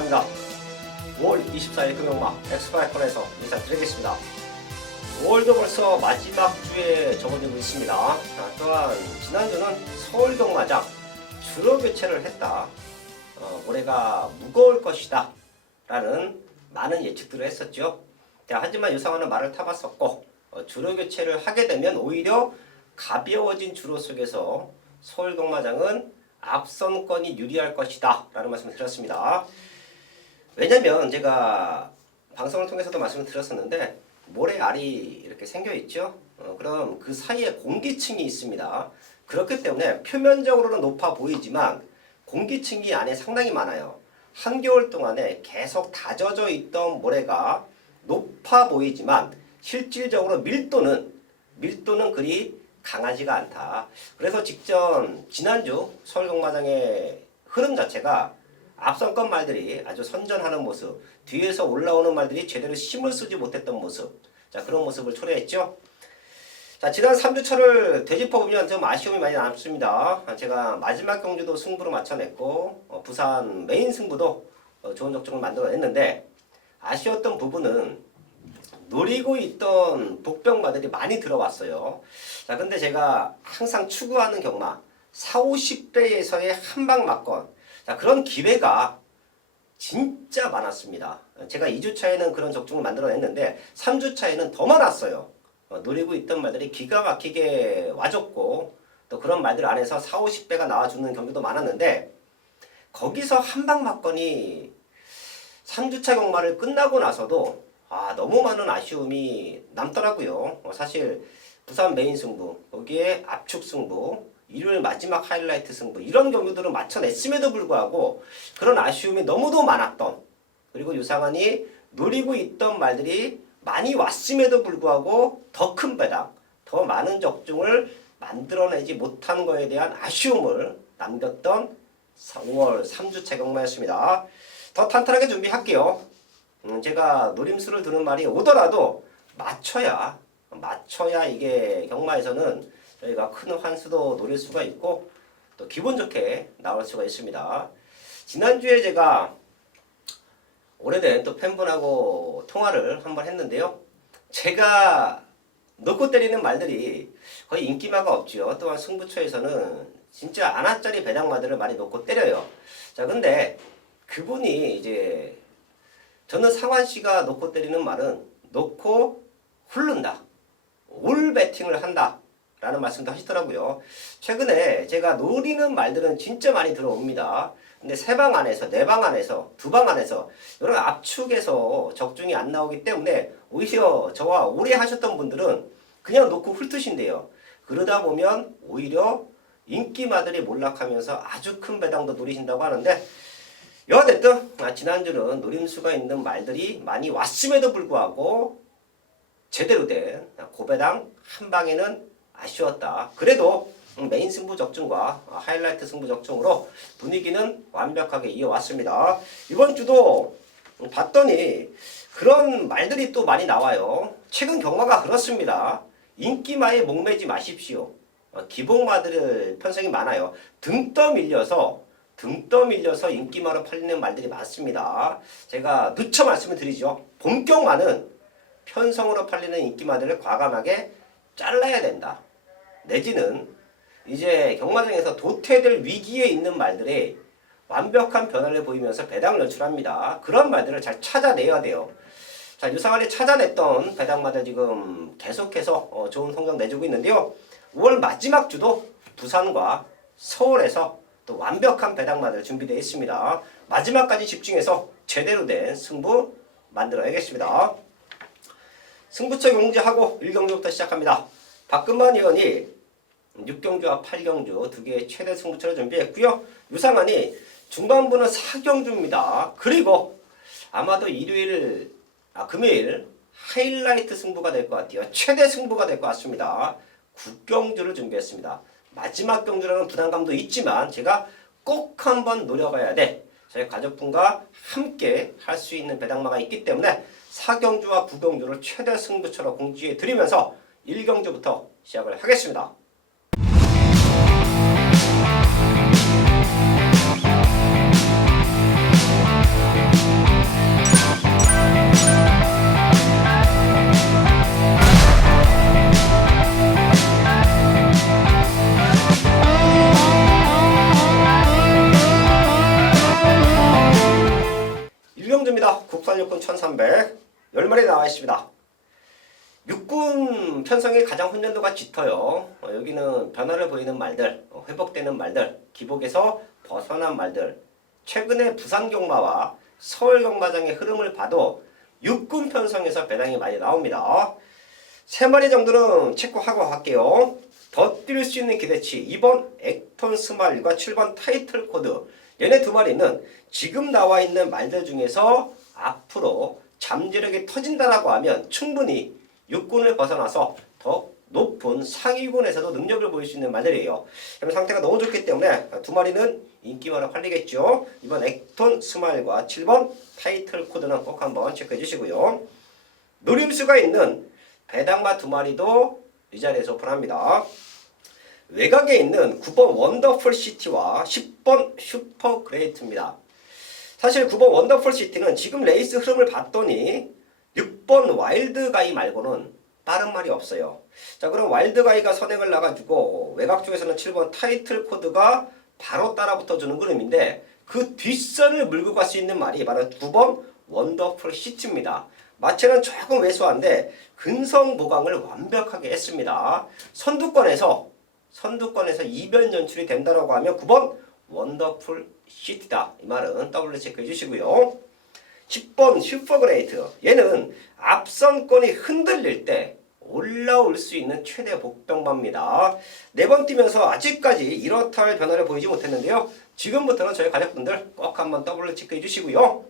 이상입니다. 5월 24일 금요일마 엑스파이컬에서 인사드리겠습니다. 5월도 벌써 마지막 주에 접어들고 있습니다. 또한 지난주는 서울경마장 주로 교체를 했다. 올해가 무거울 것이다 라는 많은 예측들을 했었죠. 하지만 유상원은 말을 타봤었고 주로 교체를 하게 되면 오히려 가벼워진 주로 속에서 서울경마장은 앞선권이 유리할 것이다 라는 말씀을 드렸습니다. 왜냐면 제가 방송을 통해서도 말씀을 드렸었는데 모래알이 이렇게 생겨 있죠. 그럼 그 사이에 공기층이 있습니다. 그렇기 때문에 표면적으로는 높아 보이지만 공기층이 안에 상당히 많아요. 한겨울 동안에 계속 다져져 있던 모래가 높아 보이지만 실질적으로 밀도는 그리 강하지가 않다. 그래서 직전 지난주 서울경마장의 흐름 자체가 앞선권 말들이 아주 선전하는 모습, 뒤에서 올라오는 말들이 제대로 힘을 쓰지 못했던 모습, 자 그런 모습을 초래했죠. 자 지난 3주차를 되짚어보면 좀 아쉬움이 많이 남습니다. 제가 마지막 경주도 승부로 맞춰냈고 부산 메인 승부도 좋은 적중을 만들어냈는데 아쉬웠던 부분은 노리고 있던 복병마들이 많이 들어왔어요. 자 근데 제가 항상 추구하는 경마 40, 50배에서의 한방 막건, 자 그런 기회가 진짜 많았습니다. 제가 2주차에는 그런 적중을 만들어냈는데 3주차에는 더 많았어요. 노리고 있던 말들이 기가 막히게 와줬고 또 그런 말들 안에서 40, 50배가 나와주는 경기도 많았는데 거기서 한방 막건이 3주차 경마를 끝나고 나서도 너무 많은 아쉬움이 남더라고요. 사실 부산 메인 승부, 거기에 압축 승부, 일요일 마지막 하이라이트 승부 이런 경기들을 맞춰냈음에도 불구하고 그런 아쉬움이 너무도 많았던, 그리고 유상환이 노리고 있던 말들이 많이 왔음에도 불구하고 더 큰 배당, 더 많은 적중을 만들어내지 못한 거에 대한 아쉬움을 남겼던 5월 3주차 경마였습니다. 더 탄탄하게 준비할게요. 제가 노림수를 두는 말이 오더라도 맞춰야 이게 경마에서는 저희가 큰 환수도 노릴 수가 있고 또 기분 좋게 나올 수가 있습니다. 지난주에 제가 오래된 또 팬분하고 통화를 한번 했는데요. 제가 놓고 때리는 말들이 거의 인기마가 없죠. 또한 승부처에서는 진짜 아나짜리 배당마들을 많이 놓고 때려요. 자 근데 그분이 이제 저는 상환씨가 놓고 때리는 말은 놓고 훑는다, 올 배팅을 한다 라는 말씀도 하시더라고요. 최근에 제가 노리는 말들은 진짜 많이 들어옵니다. 근데 3방 안에서 4방 안에서 2방 안에서 이런 압축에서 적중이 안 나오기 때문에 오히려 저와 오래 하셨던 분들은 그냥 놓고 훑으신대요. 그러다 보면 오히려 인기마들이 몰락하면서 아주 큰 배당도 노리신다고 하는데 여하됐든 지난주는 노림수가 있는 말들이 많이 왔음에도 불구하고 제대로 된 고배당 한 방에는 아쉬웠다. 그래도 메인 승부 적중과 하이라이트 승부 적중으로 분위기는 완벽하게 이어왔습니다. 이번 주도 봤더니 그런 말들이 또 많이 나와요. 최근 경마가 그렇습니다. 인기마에 목매지 마십시오. 기복마들 편성이 많아요. 등 떠밀려서 인기마로 팔리는 말들이 많습니다. 제가 누차 말씀을 드리죠. 본격마는 편성으로 팔리는 인기마들을 과감하게 잘라야 된다. 내지는 이제 경마장에서 도태될 위기에 있는 말들이 완벽한 변화를 보이면서 배당을 연출합니다. 그런 말들을 잘 찾아내야 돼요. 자, 유상환이 찾아냈던 배당마들 지금 계속해서 좋은 성적 내주고 있는데요. 5월 마지막 주도 부산과 서울에서 또 완벽한 배당마들 준비되어 있습니다. 마지막까지 집중해서 제대로 된 승부 만들어야겠습니다. 승부처 경주하고 1경주부터 시작합니다. 박근만 의원이 6경주와 8경주 두 개의 최대 승부처를 준비했고요. 유상환이 중반부는 4경주입니다. 그리고 아마도 금요일 하이라이트 승부가 될 것 같아요. 최대 승부가 될 것 같습니다. 9경주를 준비했습니다. 마지막 경주라는 부담감도 있지만 제가 꼭 한번 노려봐야 돼. 저희 가족분과 함께 할 수 있는 배당마가 있기 때문에 4경주와 9경주를 최대 승부처로 공지해 드리면서 1경주부터 시작을 하겠습니다. 이경주입니다. 국산 육군 1300 10마리 나와 있습니다. 육군 편성이 가장 훈련도가 짙어요. 여기는 변화를 보이는 말들, 회복되는 말들, 기복에서 벗어난 말들, 최근에 부산 경마와 서울 경마장의 흐름을 봐도 육군 편성에서 배당이 많이 나옵니다. 3마리 정도는 체크하고 갈게요. 더 뛸 수 있는 기대치 2번 액톤 스마일과 7번 타이틀 코드. 얘네 2마리는 지금 나와 있는 말들 중에서 앞으로 잠재력이 터진다라고 하면 충분히 육군을 벗어나서 더 높은 상위군에서도 능력을 보일 수 있는 말들이에요. 상태가 너무 좋기 때문에 2마리는 인기만을 팔리겠죠. 이번 액톤 스마일과 7번 타이틀 코드는 꼭 한번 체크해 주시고요. 노림수가 있는 배당마 2마리도 이 자리에서 오픈합니다. 외곽에 있는 9번 원더풀 시티와 10번 슈퍼 그레이트입니다. 사실 9번 원더풀 시티는 지금 레이스 흐름을 봤더니 6번 와일드 가이 말고는 다른 말이 없어요. 자, 그럼 와일드 가이가 선행을 나가지고 외곽 쪽에서는 7번 타이틀 코드가 바로 따라붙어 주는 그림인데 그 뒷선을 물고 갈 수 있는 말이 바로 9번 원더풀 시티입니다. 마체는 조금 왜소한데 근성 보강을 완벽하게 했습니다. 선두권에서 이변 연출이 된다라고 하면 9번 원더풀 시티다. 이 말은 W 체크해 주시고요. 10번 슈퍼그레이트. 얘는 앞선권이 흔들릴 때 올라올 수 있는 최대 복병마입니다. 4번 뛰면서 아직까지 이렇다 할 변화를 보이지 못했는데요. 지금부터는 저희 가족분들 꼭 한번 W 체크해 주시고요.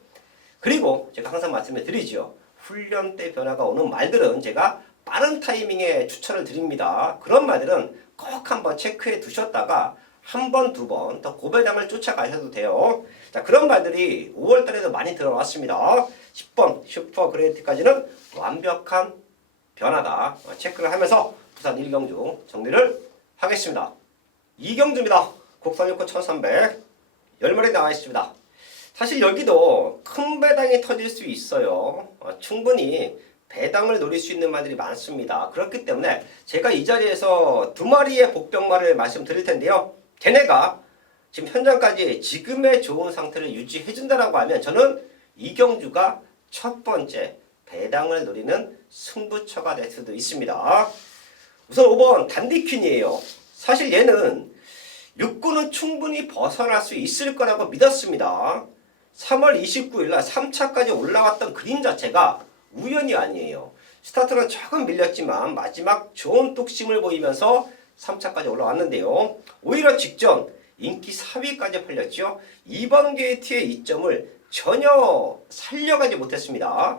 그리고 제가 항상 말씀을 드리죠. 훈련 때 변화가 오는 말들은 제가 빠른 타이밍에 추천을 드립니다. 그런 말들은 꼭 한번 체크해 두셨다가 한 번, 2번 더 고배당을 쫓아가셔도 돼요. 자, 그런 말들이 5월 달에도 많이 들어왔습니다. 10번 슈퍼 그레이트까지는 완벽한 변화다. 체크를 하면서 부산 1경주 정리를 하겠습니다. 2경주입니다. 국산 육군 1300 10마리 나와 있습니다. 사실 여기도 큰 배당이 터질 수 있어요. 충분히 배당을 노릴 수 있는 말들이 많습니다. 그렇기 때문에 제가 이 자리에서 2마리의 복병말을 말씀드릴 텐데요. 걔네가 지금 현장까지 지금의 좋은 상태를 유지해준다라고 하면 저는 이경주가 첫 번째 배당을 노리는 승부처가 될 수도 있습니다. 우선 5번 단디퀸이에요. 사실 얘는 육군은 충분히 벗어날 수 있을 거라고 믿었습니다. 3월 29일 날 3차까지 올라왔던 그림 자체가 우연이 아니에요. 스타트는 조금 밀렸지만 마지막 좋은 뚝심을 보이면서 3차까지 올라왔는데요. 오히려 직전 인기 4위까지 팔렸죠. 2번 게이트의 이점을 전혀 살려가지 못했습니다.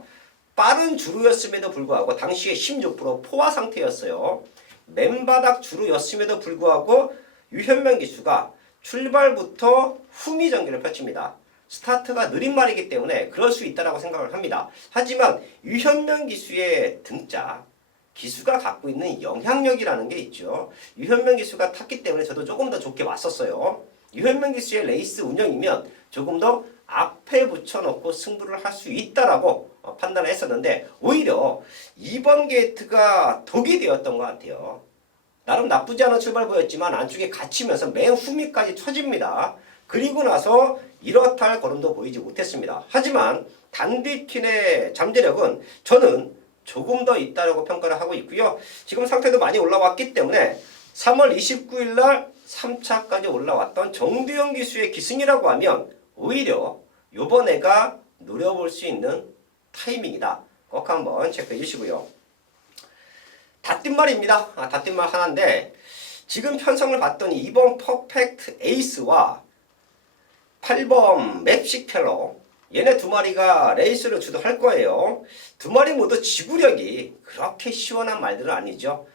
빠른 주루였음에도 불구하고 당시에 16% 포화 상태였어요. 맨바닥 주루였음에도 불구하고 유현명 기수가 출발부터 후미 전개를 펼칩니다. 스타트가 느린 말이기 때문에 그럴 수 있다고 생각을 합니다. 하지만 유현명 기수의 등짝, 기수가 갖고 있는 영향력이라는 게 있죠. 유현명 기수가 탔기 때문에 저도 조금 더 좋게 왔었어요. 유현명 기수의 레이스 운영이면 조금 더 앞에 붙여놓고 승부를 할 수 있다라고 판단을 했었는데 오히려 2번 게이트가 독이 되었던 것 같아요. 나름 나쁘지 않은 출발 보였지만 안쪽에 갇히면서 맨 후미까지 쳐집니다. 그리고 나서 이렇다 할 걸음도 보이지 못했습니다. 하지만 단디퀸의 잠재력은 저는 조금 더 있다고 평가를 하고 있고요. 지금 상태도 많이 올라왔기 때문에 3월 29일 날 3차까지 올라왔던 정두영 기수의 기승이라고 하면 오히려 요번 애가 노려볼 수 있는 타이밍이다. 꼭 한번 체크해 주시고요. 다띨말입니다. 다띨말 하나인데 지금 편성을 봤더니 2번 퍼펙트 에이스와 8번 맵식 펠로 얘네 2마리가 레이스를 주도할 거예요. 2마리 모두 지구력이 그렇게 시원한 말들은 아니죠.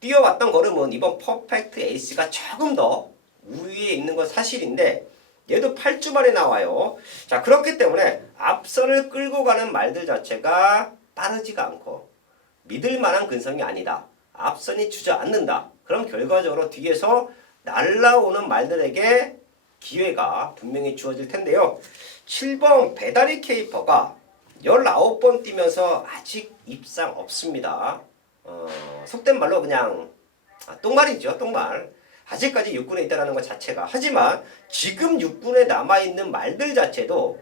뛰어왔던 걸음은 이번 퍼펙트 에이스가 조금 더 우위에 있는 건 사실인데 얘도 8주 만에 나와요. 자, 그렇기 때문에 앞선을 끌고 가는 말들 자체가 빠르지가 않고 믿을 만한 근성이 아니다. 앞선이 주저앉는다. 그럼 결과적으로 뒤에서 날라오는 말들에게 기회가 분명히 주어질 텐데요. 7번 배다리 케이퍼가 19번 뛰면서 아직 입상 없습니다. 속된 말로 그냥 똥말이죠. 똥말. 아직까지 육군에 있다는 것 자체가. 하지만 지금 육군에 남아있는 말들 자체도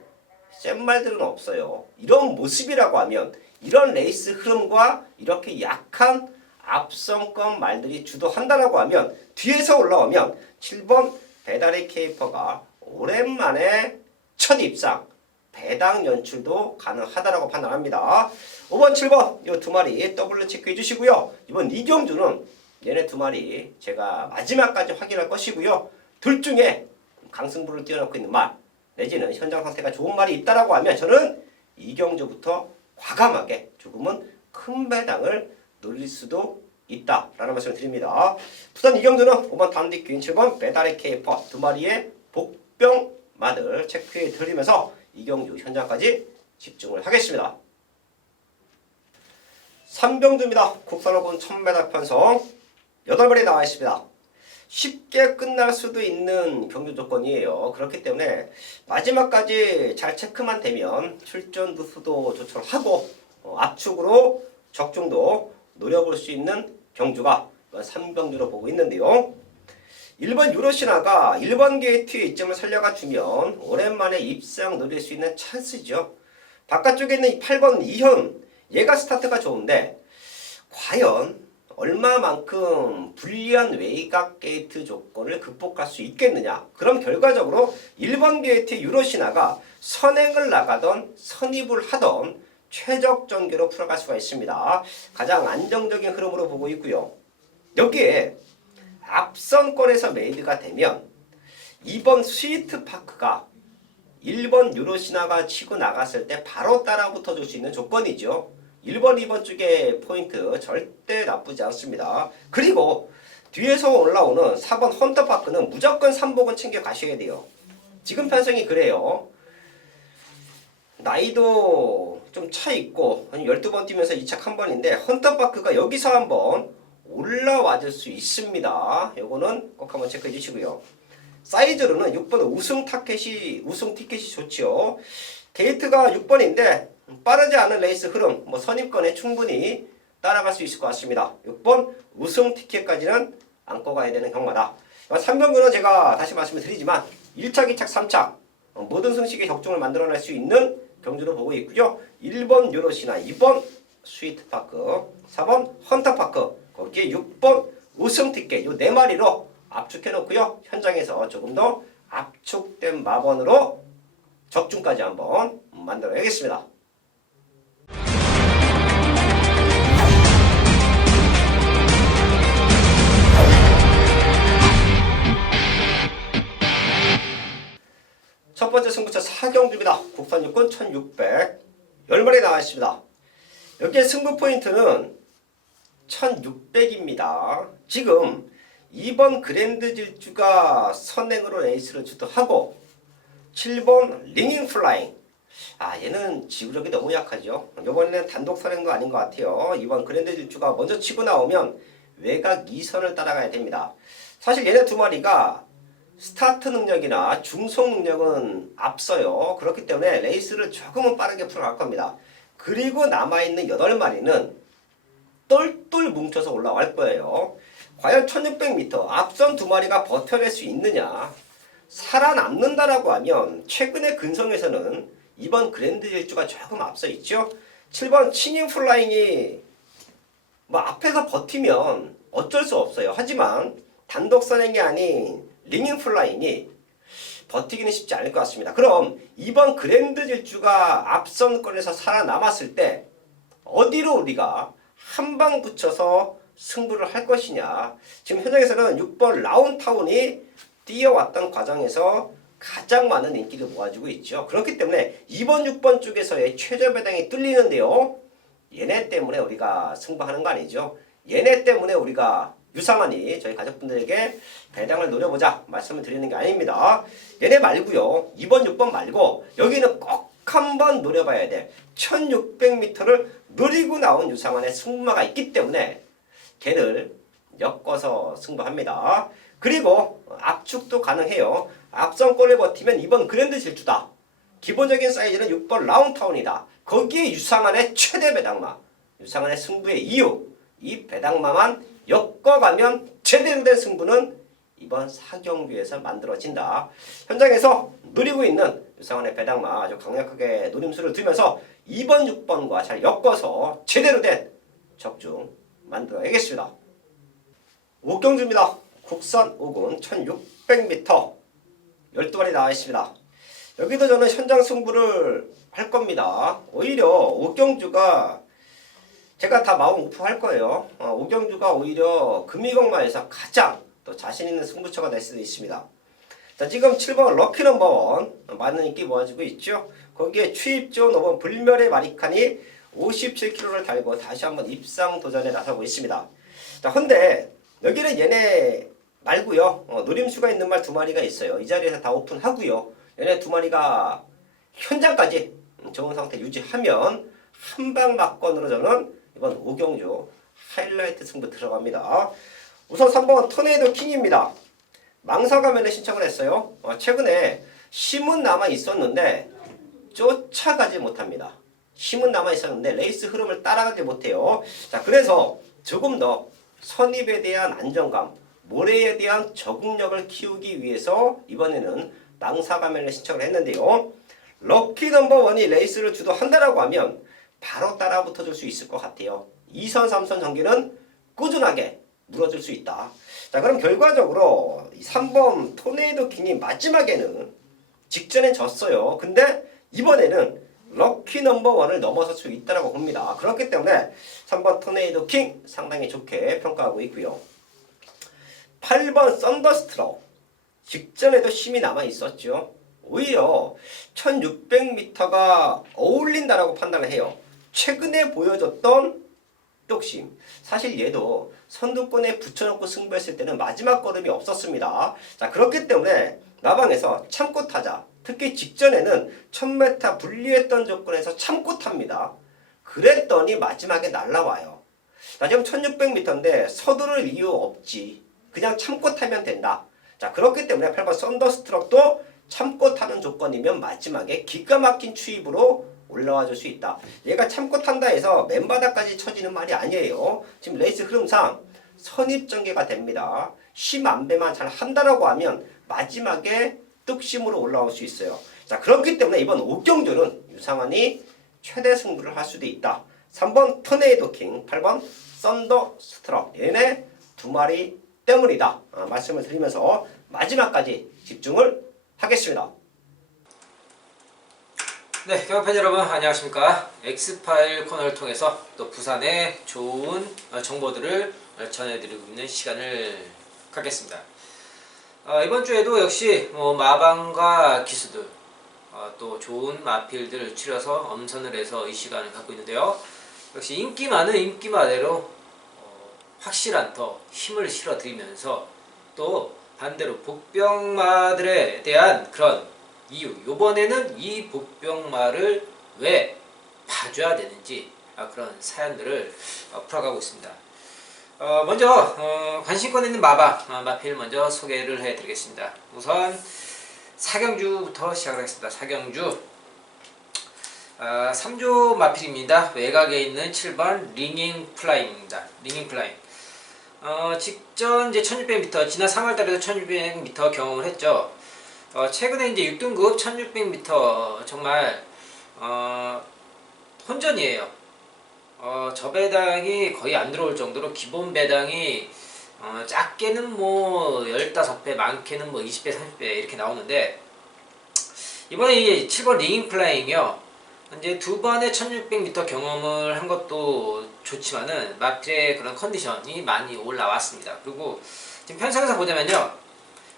센 말들은 없어요. 이런 모습이라고 하면 이런 레이스 흐름과 이렇게 약한 앞선권 말들이 주도한다라고 하면 뒤에서 올라오면 7번 배달의 케이퍼가 오랜만에 첫 입상 배당 연출도 가능하다라고 판단합니다. 5번, 7번 이 두 마리 더블로 체크해 주시고요. 이번 이경주는 얘네 두 마리 제가 마지막까지 확인할 것이고요. 둘 중에 강승부를 띄워놓고 있는 말 내지는 현장 상태가 좋은 말이 있다라고 하면 저는 이경주부터 과감하게 조금은 큰 배당을 노릴 수도 있다라는 말씀을 드립니다. 부산 이경주는 5번 단디퀸 7번 배달의 케이퍼 두 마리의 복병만을 체크해 드리면서 이경주 현장까지 집중을 하겠습니다. 3경주입니다. 국산호군 1000m 편성 8마리 나와 있습니다. 쉽게 끝날 수도 있는 경주 조건이에요. 그렇기 때문에 마지막까지 잘 체크만 되면 출전 수도 조절을 하고 압축으로 적중도 노려볼 수 있는 경주가 3경주로 보고 있는데요. 1번 유로신화가 1번 게이트에 이점을 살려가 주면 오랜만에 입상 노릴 수 있는 찬스죠. 바깥쪽에 있는 8번 이현 얘가 스타트가 좋은데 과연 얼마만큼 불리한 외곽 게이트 조건을 극복할 수 있겠느냐. 그럼 결과적으로 1번 게이트 유로신화가 선행을 나가던 선입을 하던 최적 전개로 풀어갈 수가 있습니다. 가장 안정적인 흐름으로 보고 있고요. 여기에 앞선권에서 메이드가 되면 2번 스위트파크가 1번 유로신화가 치고 나갔을 때 바로 따라 붙어줄 수 있는 조건이죠. 1번, 2번 쪽의 포인트 절대 나쁘지 않습니다. 그리고 뒤에서 올라오는 4번 헌터파크는 무조건 3복은 챙겨 가셔야 돼요. 지금 편성이 그래요. 나이도 좀 차 있고 12번 뛰면서 2착 1번인데 헌터파크가 여기서 한번 올라와 줄 수 있습니다. 요거는 꼭 한번 체크해 주시고요. 사이즈로는 6번 우승 티켓이 좋지요. 게이트가 6번인데 빠르지 않은 레이스 흐름 선입권에 충분히 따라갈 수 있을 것 같습니다. 6번 우승 티켓까지는 안고 가야 되는 경마다. 3경주는 제가 다시 말씀을 드리지만 1착, 2착, 3착 모든 승식의 격중을 만들어낼 수 있는 경주로 보고 있고요. 1번 유로신화, 2번 스위트파크, 4번 헌터파크, 거기에 6번 우승 티켓 이 4마리로 압축해 놓고요. 현장에서 조금 더 압축된 마번으로 적중까지 한번 만들어야겠습니다. 첫 번째 승부처 4경주입니다. 국산 육군 1600 10마리 나와 있습니다. 여기에 승부 포인트는 1600입니다. 지금 2번 그랜드 질주가 선행으로 레이스를 주도하고 7번 링잉 플라잉 얘는 지구력이 너무 약하죠. 이번에는 단독 선행도 아닌 것 같아요. 2번 그랜드 질주가 먼저 치고 나오면 외곽 2선을 따라가야 됩니다. 사실 얘네 두 마리가 스타트 능력이나 중속 능력은 앞서요. 그렇기 때문에 레이스를 조금은 빠르게 풀어갈 겁니다. 그리고 남아있는 8마리는 똘똘 뭉쳐서 올라갈 거예요. 과연 1600m 앞선 두 마리가 버텨낼 수 있느냐. 살아남는다라고 하면 최근의 근성에서는 2번 그랜드 질주가 조금 앞서 있죠. 7번 칭잉 플라잉이 앞에서 버티면 어쩔 수 없어요. 하지만 단독 선행이 아닌 링잉 플라잉이 버티기는 쉽지 않을 것 같습니다. 그럼 2번 그랜드 질주가 앞선권에서 살아남았을 때 어디로 우리가 한방 붙여서 승부를 할 것이냐. 지금 현장에서는 6번 라운타운이 뛰어왔던 과정에서 가장 많은 인기를 모아주고 있죠. 그렇기 때문에 2번, 6번 쪽에서의 최저 배당이 뚫리는데요. 얘네 때문에 우리가 승부하는 거 아니죠. 얘네 때문에 우리가 유상하니 저희 가족분들에게 배당을 노려보자 말씀을 드리는 게 아닙니다. 얘네 말고요. 2번, 6번 말고 여기는 꼭 한번 노려봐야 돼. 1600m를 노리고 나온 유상한의 승마가 있기 때문에 걔를 엮어서 승부합니다. 그리고 압축도 가능해요. 앞선권을 버티면 2번 그랜드 질주다. 기본적인 사이즈는 6번 라운타운이다. 거기에 유상한의 최대 배당마, 유상한의 승부의 이유, 이 배당마만 엮어가면 제대로 된 승부는 이번 사경주에서 만들어진다. 현장에서 노리고 있는 유상원의 배당마 아주 강력하게 노림수를 두면서 2번, 6번과 잘 엮어서 제대로 된 적중 만들어야겠습니다. 옥경주입니다. 국산 오군 1600m 12발이 나와 있습니다. 여기도 저는 현장 승부를 할 겁니다. 오히려 옥경주가 제가 다 마음 오픈할 거예요. 옥경주가 오히려 금이공마에서 가장 또 자신 있는 승부처가 될 수도 있습니다. 자, 지금 7번 럭키 넘버원 많은 인기 모아지고 있죠. 거기에 추입조 5번 불멸의 마리칸이 57kg를 달고 다시 한번 입상 도전에 나서고 있습니다. 자, 근데 여기는 얘네 말고요. 노림수가 있는 말 2마리가 있어요. 이 자리에서 다 오픈하고요. 얘네 2마리가 현장까지 좋은 상태 유지하면 한방 막건으로 저는 이번 오경주 하이라이트 승부 들어갑니다. 우선 3번 토네이도 킹입니다. 망사가면에 신청을 했어요. 최근에 힘은 남아 있었는데 쫓아가지 못합니다. 힘은 남아 있었는데 레이스 흐름을 따라가지 못해요. 자, 그래서 조금 더 선입에 대한 안정감, 모래에 대한 적응력을 키우기 위해서 이번에는 망사가면에 신청을 했는데요. 럭키 넘버원이 레이스를 주도한다라고 하면 바로 따라 붙어줄 수 있을 것 같아요. 2선, 3선 전기는 꾸준하게 물어줄 수 있다. 자, 그럼 결과적으로 3번 토네이도 킹이 마지막에는 직전에 졌어요. 근데 이번에는 럭키 넘버원을 넘어설 수 있다고 봅니다. 그렇기 때문에 3번 토네이도 킹 상당히 좋게 평가하고 있고요. 8번 썬더스트럭 직전에도 힘이 남아 있었죠. 오히려 1600m가 어울린다라고 판단을 해요. 최근에 보여줬던 뚝심. 사실 얘도 선두권에 붙여놓고 승부했을 때는 마지막 걸음이 없었습니다. 자, 그렇기 때문에 나방에서 참고 타자. 특히 직전에는 1000m 분리했던 조건에서 참고 탑니다. 그랬더니 마지막에 날라와요. 자, 지금 1600m인데 서두를 이유 없지. 그냥 참고 타면 된다. 자, 그렇기 때문에 8번 썬더스트럭도 참고 타는 조건이면 마지막에 기가 막힌 추입으로 올라와 줄 수 있다. 얘가 참고 탄다 해서 맨바닥까지 쳐지는 말이 아니에요. 지금 레이스 흐름상 선입전개가 됩니다. 힘 안배만 잘 한다라고 하면 마지막에 뚝심으로 올라올 수 있어요. 자, 그렇기 때문에 이번 옥경주는 유상환이 최대 승부를 할 수도 있다. 3번 토네이도 킹, 8번 썬더 스트럭. 얘네 2마리 때문이다. 말씀을 드리면서 마지막까지 집중을 하겠습니다. 네, 경합팬 여러분 안녕하십니까. 엑스파일 코너를 통해서 또 부산의 좋은 정보들을 전해드리고 있는 시간을 갖겠습니다. 이번 주에도 역시 마방과 기수들 또 좋은 마필들을 추려서 엄선을 해서 이 시간을 갖고 있는데요. 역시 인기 많은 인기마대로 확실한 더 힘을 실어드리면서 또 반대로 복병마들에 대한 그런 이유, 요번에는 이 복병마를 왜 봐줘야 되는지 그런 사연들을 풀어가고 있습니다. 먼저 관심권에 있는 마필 먼저 소개를 해드리겠습니다. 우선 사경주부터 시작을 하겠습니다. 사경주 3조 마필입니다. 외곽에 있는 7번 링잉 플라잉입니다. 링잉 플라잉. 직전 이제 1600m, 지난 3월달에도 1600m 경험을 했죠. 최근에 이제 6등급 1600m 정말 혼전이에요. 저 배당이 거의 안 들어올 정도로 기본 배당이 작게는 뭐 15배, 많게는 뭐 20배, 30배 이렇게 나오는데 이번에 이제 7번 링잉 플라잉이요. 이제 2번의 1600m 경험을 한 것도 좋지만은 마필의 그런 컨디션이 많이 올라왔습니다. 그리고 지금 편성에서 보자면요.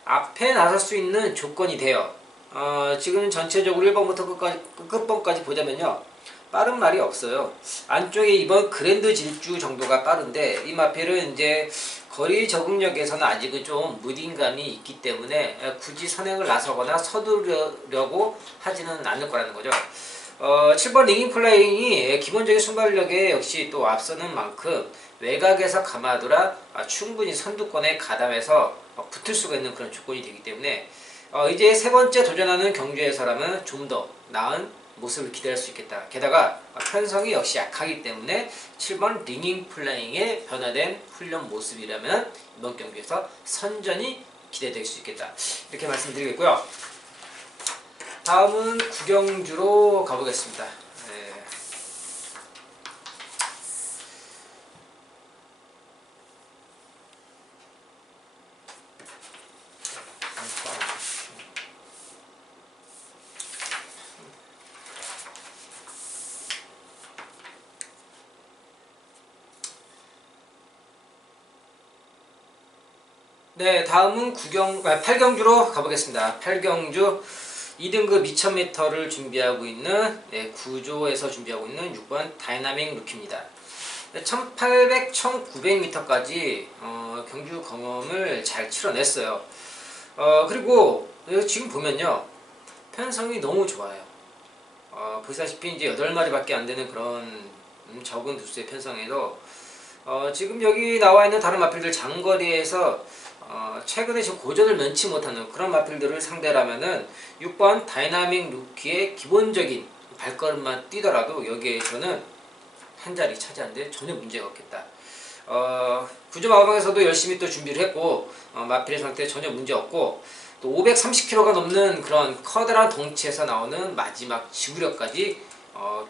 앞에 나설 수 있는 조건이 돼요. 지금 전체적으로 1번부터 끝번까지 보자면요. 빠른 말이 없어요. 안쪽에 이번 그랜드 질주 정도가 빠른데 이 마필은 이제 거리 적응력에서는 아직은 좀 무딘감이 있기 때문에 굳이 선행을 나서거나 서두르려고 하지는 않을 거라는 거죠. 7번 링잉 플레잉이 기본적인 순발력에 역시 또 앞서는 만큼 외곽에서 감아둬라 충분히 선두권에 가담해서 붙을 수가 있는 그런 조건이 되기 때문에 이제 세 번째 도전하는 경주에서라면 좀 더 나은 모습을 기대할 수 있겠다. 게다가 편성이 역시 약하기 때문에 7번 링잉 플레잉의 변화된 훈련 모습이라면 이번 경기에서 선전이 기대될 수 있겠다. 이렇게 말씀드리겠고요. 다음은 구경주로 가보겠습니다. 네. 네, 다음은 8경주로 가보겠습니다. 8경주 2등급 2000m를 준비하고 있는, 구조에서 준비하고 있는 6번 다이나믹 루키입니다. 1800, 1900m까지 경주 경험을 잘 치러냈어요. 그리고 지금 보면요, 편성이 너무 좋아요. 보시다시피 이제 8마리밖에 안 되는 그런 적은 두수의 편성에도 지금 여기 나와 있는 다른 마필들 장거리에서 최근에 지금 고전을 면치 못하는 그런 마필들을 상대라면은 6번 다이나믹 루키의 기본적인 발걸음만 뛰더라도 여기에서는 한 자리 차지하는데 전혀 문제가 없겠다. 구조 마방에서도 열심히 또 준비를 했고 마필의 상태에 전혀 문제 없고 또 530kg가 넘는 그런 커다란 덩치에서 나오는 마지막 지구력까지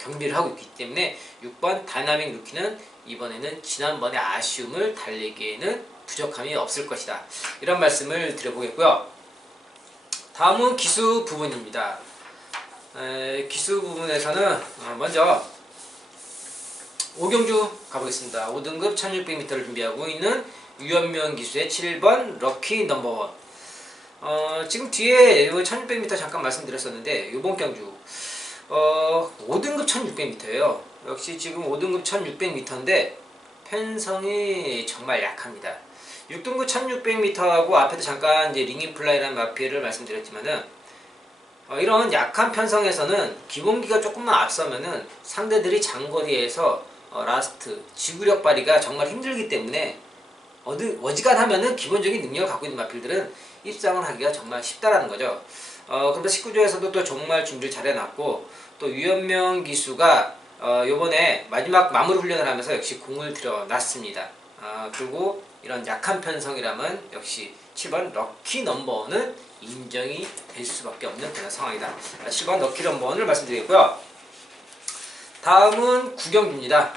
경비를 하고 있기 때문에 6번 다이나믹 루키는 이번에는 지난번의 아쉬움을 달래기에는 부족함이 없을 것이다. 이런 말씀을 드려보겠고요. 다음은 기수 부분입니다. 기수 부분에서는 먼저 5경주 가보겠습니다. 5등급 1600m를 준비하고 있는 유연명 기수의 7번 럭키 넘버원. 지금 뒤에 1600m 잠깐 말씀드렸었는데 이번 경주 5등급 1600m예요. 역시 지금 5등급 1600m인데 편성이 정말 약합니다. 6등급 1600m하고 앞에도 잠깐 이제 링인플라이라는 마필을 말씀드렸지만은 이런 약한 편성에서는 기본기가 조금만 앞서면은 상대들이 장거리에서 라스트 지구력 발휘가 정말 힘들기 때문에 어지간하면은 기본적인 능력을 갖고 있는 마필들은 입상을 하기가 정말 쉽다라는 거죠. 그런데 19조에서도 또 정말 준비를 잘 해놨고 또 유연명 기수가 요번에 마지막 마무리 훈련을 하면서 역시 공을 들여놨습니다. 그리고 이런 약한 편성이라면 역시 7번 럭키 넘버원은 인정이 될 수밖에 없는 그런 상황이다. 7번 럭키 넘버원을 말씀드리겠고요. 다음은 구경주입니다.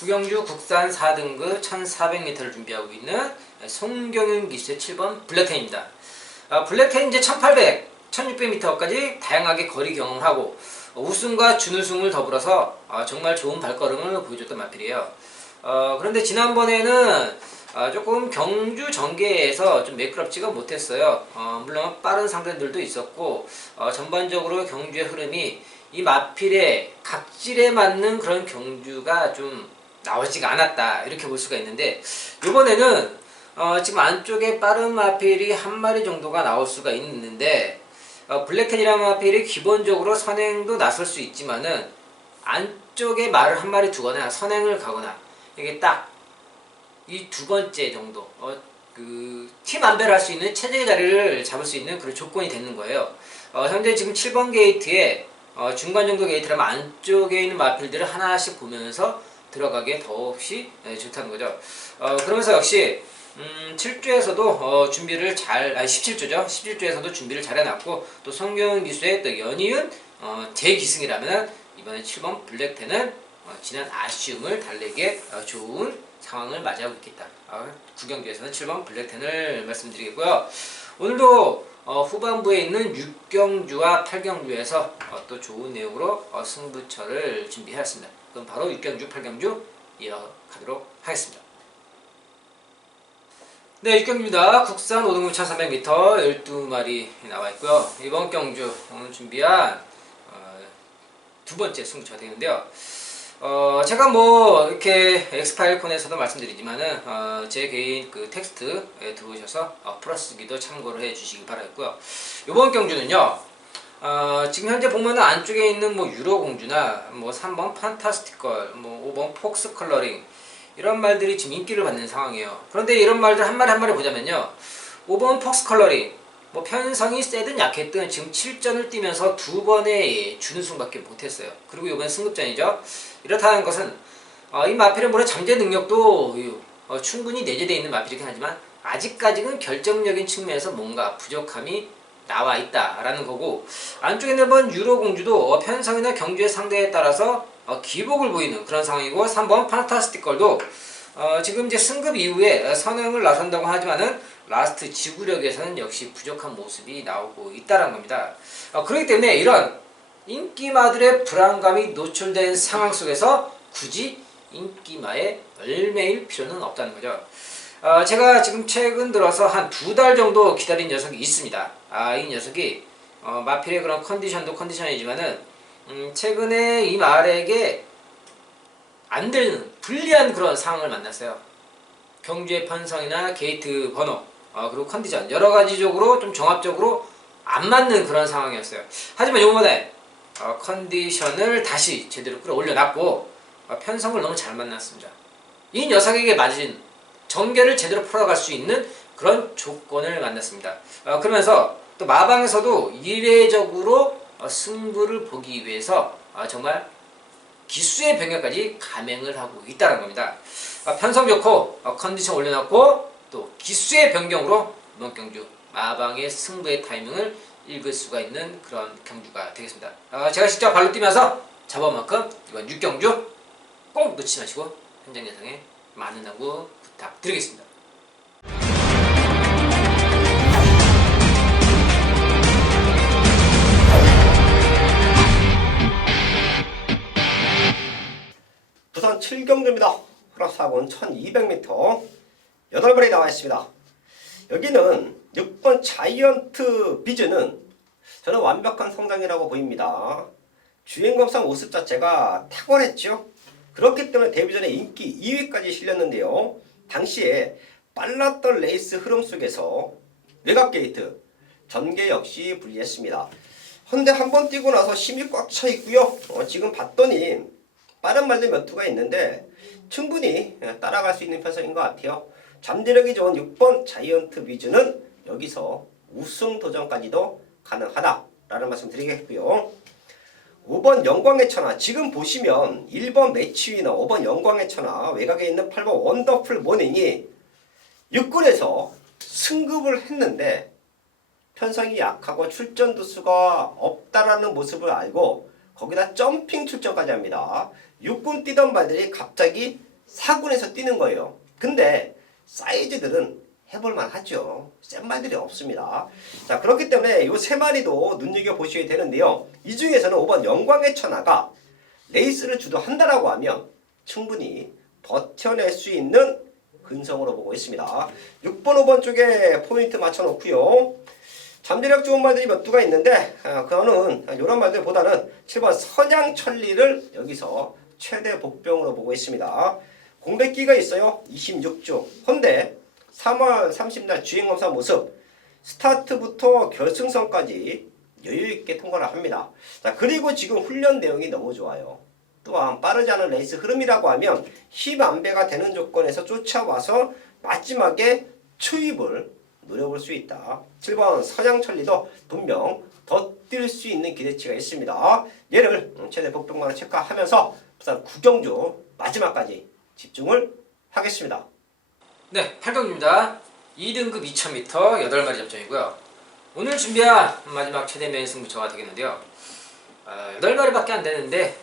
구경주 국산 4등급 1400m를 준비하고 있는 송경윤 기수의 7번 블랙텐입니다. 블랙텐 이제 1800, 1600m까지 다양하게 거리 경험을 하고 우승과 준우승을 더불어서 정말 좋은 발걸음을 보여줬던 마필이에요. 그런데 지난번에는 조금 경주 전개에서 좀 매끄럽지가 못했어요. 물론 빠른 상대들도 있었고 전반적으로 경주의 흐름이 이 마필의 각질에 맞는 그런 경주가 좀 나오지가 않았다 이렇게 볼 수가 있는데 이번에는 지금 안쪽에 빠른 마필이 한 마리 정도가 나올 수가 있는데 블랙캔이라는 마필이 기본적으로 선행도 나설 수 있지만은 안쪽에 말을 한 마리 두거나 선행을 가거나 이게 딱 이 두 번째 정도 팀 안배를 할 수 있는 체제의 자리를 잡을 수 있는 그런 조건이 되는 거예요. 현재 지금 7번 게이트에 중간 정도 게이트라면 안쪽에 있는 마필들을 하나씩 보면서 들어가기에 더없이 좋다는 거죠. 그러면서 역시 7조에서도 준비를 17조죠. 17조에서도 준비를 잘 해놨고 또 성경 기수의 또 연이은 재기승이라면 이번에 7번 블랙텐은 지난 아쉬움을 달래기에 좋은 상황을 맞이하고 있겠다. 구경주에서는 7번 블랙텐을 말씀드리겠고요. 오늘도 후반부에 있는 6경주와 8경주에서 또 좋은 내용으로 승부처를 준비하였습니다. 그럼 바로 6경주, 8경주 이어가도록 하겠습니다. 네, 6경주입니다. 국산 5등급 1300m 12마리 나와 있고요. 이번 경주 오늘 준비한 두 번째 승부처가 되는데요. 제가 뭐 이렇게 엑스파일 콘에서도 말씀드리지만은 제 개인 그 텍스트에 들어오셔서 플러스기도 참고를 해주시기 바라겠고요. 이번 경주는요. 지금 현재 보면은 안쪽에 있는 뭐 유로 공주나 뭐 3번 판타스티컬, 뭐 5번 폭스 컬러링 이런 말들이 지금 인기를 받는 상황이에요. 그런데 이런 말들 한 마리 한 마리 보자면요. 5번 폭스 컬러링 뭐 편성이 세든 약했든 지금 7전을 뛰면서 두 번의 준우승밖에 못했어요. 그리고 이번 승급전이죠. 이렇다는 것은 이 마필의 물론 잠재 능력도 충분히 내재되어 있는 마필이긴 하지만 아직까지는 결정적인 측면에서 뭔가 부족함이 나와 있다라는 거고, 안쪽에 있는 번 유로 공주도 편성이나 경주의 상대에 따라서 기복을 보이는 그런 상황이고, 3번 판타스틱 걸도 지금 이제 승급 이후에 선행을 나선다고 하지만은 라스트 지구력에서는 역시 부족한 모습이 나오고 있다는 겁니다. 그렇기 때문에 이런 인기마들의 불안감이 노출된 상황 속에서 굳이 인기마에 얽매일 필요는 없다는 거죠. 제가 지금 최근 들어서 한 2달 정도 기다린 녀석이 있습니다. 이 녀석이 마필의 그런 컨디션도 컨디션이지만은 최근에 이 말에게 안 되는 불리한 그런 상황을 만났어요. 경주의 편성이나 게이트 번호, 그리고 컨디션 여러 가지적으로 좀 종합적으로 안 맞는 그런 상황이었어요. 하지만 요번에 컨디션을 다시 제대로 끌어올려놨고 편성을 너무 잘 만났습니다. 이 녀석에게 맞은 전개를 제대로 풀어갈 수 있는 그런 조건을 만났습니다. 그러면서 또 마방에서도 이례적으로 승부를 보기 위해서 정말 기수의 병역까지 감행을 하고 있다는 겁니다. 편성 좋고 컨디션 올려놨고 또 기수의 변경으로 이번 경주 마방의 승부의 타이밍을 읽을 수가 있는 그런 경주가 되겠습니다. 제가 직접 발로 뛰면서 잡아온 만큼 이번 6경주 꼭 놓치지 마시고 현장 예상에 많은 당구 부탁드리겠습니다. 부산 7경주입니다. 프락사고는 1200m 8발이 나와 있습니다. 여기는 6번 자이언트 비즈는 저는 완벽한 성장이라고 보입니다. 주행검상 모습 자체가 탁월했죠. 그렇기 때문에 데뷔전에 인기 2위까지 실렸는데요. 당시에 빨랐던 레이스 흐름 속에서 외곽 게이트 전개 역시 불리했습니다. 근데 한번 뛰고 나서 힘이 꽉 차 있고요. 지금 봤더니 빠른 말들 몇 투가 있는데 충분히 따라갈 수 있는 편성인 것 같아요. 잠재력이 좋은 6번 자이언트 비즈는 여기서 우승 도전까지도 가능하다라는 말씀 드리겠고요. 5번 영광의 천하, 지금 보시면 1번 매치위너, 5번 영광의 천하, 외곽에 있는 8번 원더풀 모닝이 6군에서 승급을 했는데 편성이 약하고 출전 두수가 없다라는 모습을 알고 거기다 점핑 출전까지 합니다. 6군 뛰던 말들이 갑자기 4군에서 뛰는 거예요. 근데 사이즈들은 해볼만 하죠. 센 말들이 없습니다. 자, 그렇기 때문에 이 세 마리도 눈여겨보셔야 되는데요. 이 중에서는 5번 영광의 천하가 레이스를 주도한다라고 하면 충분히 버텨낼 수 있는 근성으로 보고 있습니다. 6번, 5번 쪽에 포인트 맞춰놓고요. 잠재력 좋은 말들이 몇 두가 있는데 그거는 이런 말들보다는 7번 선양천리를 여기서 최대 복병으로 보고 있습니다. 공백기가 있어요. 26주. 헌데 3월 30날 주행검사 모습 스타트부터 결승선까지 여유있게 통과를 합니다. 자, 그리고 지금 훈련 내용이 너무 좋아요. 또한 빠르지 않은 레이스 흐름이라고 하면 힘 안배가 되는 조건에서 쫓아와서 마지막에 추입을 노려볼 수 있다. 7번 서양천리도 분명 더 뛸 수 있는 기대치가 있습니다. 얘를 최대 복병만을 체크하면서 부산 9경주 마지막까지 집중을 하겠습니다. 네, 8경주입니다. 2등급 2000m 8마리 접전이고요. 오늘 준비한 마지막 최대 메인 승부처가 되겠는데요. 8마리밖에 안 되는데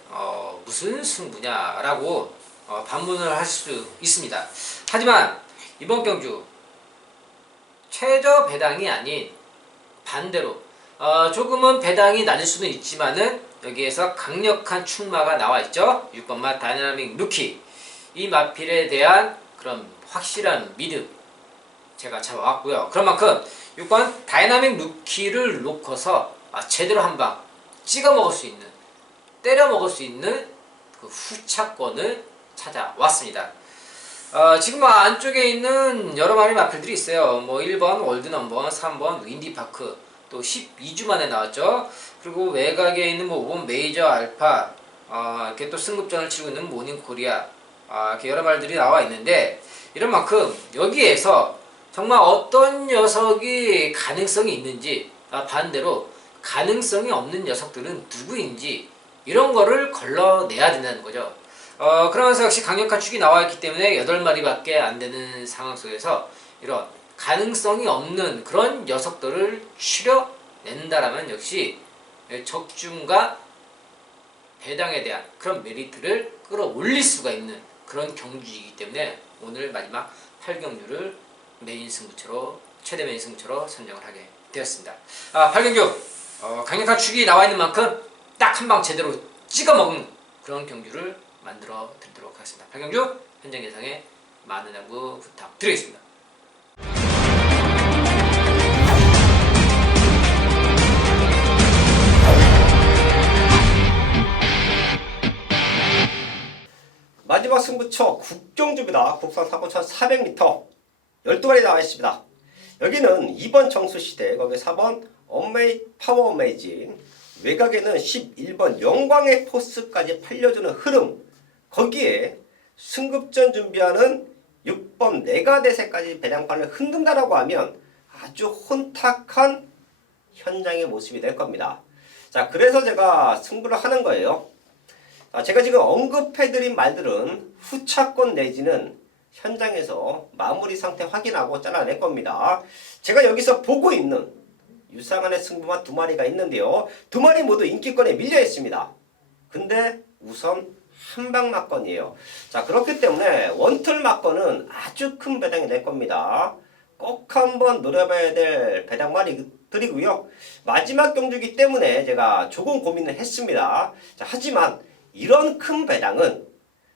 무슨 승부냐라고 반문을 하실 수 있습니다. 하지만 이번 경주 최저 배당이 아닌 반대로 조금은 배당이 낮을 수는 있지만은 여기에서 강력한 충마가 나와 있죠. 6번마 다이나믹 루키, 이 마필에 대한 그런 확실한 믿음 제가 잡아왔고요. 그런 만큼 6번 다이나믹 루키를 놓고서 제대로 한방 찍어 먹을 수 있는, 때려 먹을 수 있는 그 후차권을 찾아왔습니다. 지금 안쪽에 있는 여러 마리 마필들이 있어요. 뭐 1번 월드넘버, 3번 윈디파크, 또 12주 만에 나왔죠. 그리고 외곽에 있는 뭐 5번 메이저 알파, 이렇게 또 승급전을 치르고 있는 모닝 코리아, 이렇게 여러 마리들이 나와 있는데, 이런 만큼 여기에서 정말 어떤 녀석이 가능성이 있는지, 반대로 가능성이 없는 녀석들은 누구인지 이런 거를 걸러내야 된다는 거죠. 그러면서 역시 강력한 축이 나와 있기 때문에 8마리밖에 안 되는 상황 속에서 이런 가능성이 없는 그런 녀석들을 추려낸다라면 역시 적중과 배당에 대한 그런 메리트를 끌어올릴 수가 있는 그런 경주이기 때문에 오늘 마지막 8경주를 메인 승부처로 최대 메인 승부처로 선정을 하게 되었습니다. 8경주 강력한 축이 나와 있는 만큼 딱 한 방 제대로 찍어 먹은 그런 경주를 만들어 드리도록 하겠습니다. 8경주 현장 예상에 많은 양구 부탁드리겠습니다. 마지막 승부처 국경주입니다. 국산 4,400m 12마리 나와 있습니다. 여기는 2번 정수시대, 거기 4번 파워 어메이징, 외곽에는 11번 영광의 포스까지 팔려주는 흐름, 거기에 승급전 준비하는 6번 내가대세까지 배당판을 흔든다라고 하면 아주 혼탁한 현장의 모습이 될 겁니다. 자, 그래서 제가 승부를 하는 거예요. 제가 지금 언급해드린 말들은 후차권 내지는 현장에서 마무리 상태 확인하고 잘라낼 겁니다. 제가 여기서 보고 있는 유상한의 승부만 2마리가 있는데요. 2마리 모두 인기권에 밀려 있습니다. 근데 우선 한방 막건이에요. 자, 그렇기 때문에 원툴 막건은 아주 큰 배당이 될 겁니다. 꼭 한번 노려봐야 될 배당마리들이고요. 마지막 경주이기 때문에 제가 조금 고민을 했습니다. 자, 하지만 이런 큰 배당은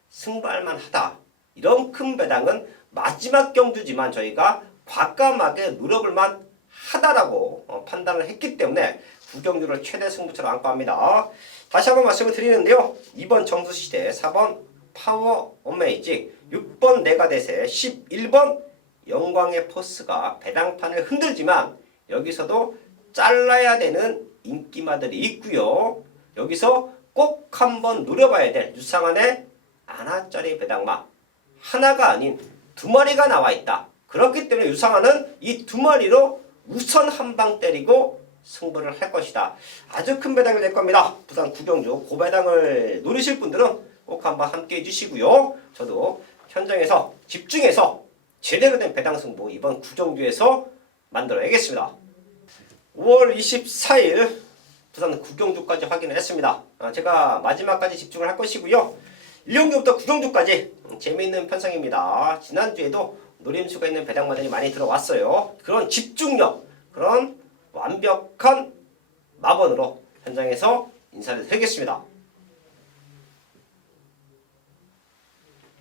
승부할만 하다. 이런 큰 배당은 마지막 경주지만 저희가 과감하게 노려볼만 하다라고 판단을 했기 때문에 구경주를 최대 승부처로 안고 합니다. 다시 한번 말씀을 드리는데요. 2번 정수시대, 4번 파워 어메이징, 6번 내가대세, 11번 영광의 포스가 배당판을 흔들지만 여기서도 잘라야 되는 인기마들이 있고요. 여기서 꼭 한번 노려봐야 될 유상한의 하나짜리 배당마 하나가 아닌 2마리가 나와 있다. 그렇기 때문에 유상한은 이 2마리로 우선 한 방 때리고 승부를 할 것이다. 아주 큰 배당이 될 겁니다. 부산 구경주 고배당을 노리실 분들은 꼭 한번 함께 해주시고요. 저도 현장에서 집중해서 제대로 된 배당 승부 이번 구경주에서 만들어야겠습니다. 5월 24일 부산 구경주까지 확인을 했습니다. 제가 마지막까지 집중을 할 것이고요. 1경주부터 구경주까지 재미있는 편성입니다. 지난주에도 노림수가 있는 배당마들이 많이 들어왔어요. 그런 집중력, 그런 완벽한 마번으로 현장에서 인사를 드리겠습니다.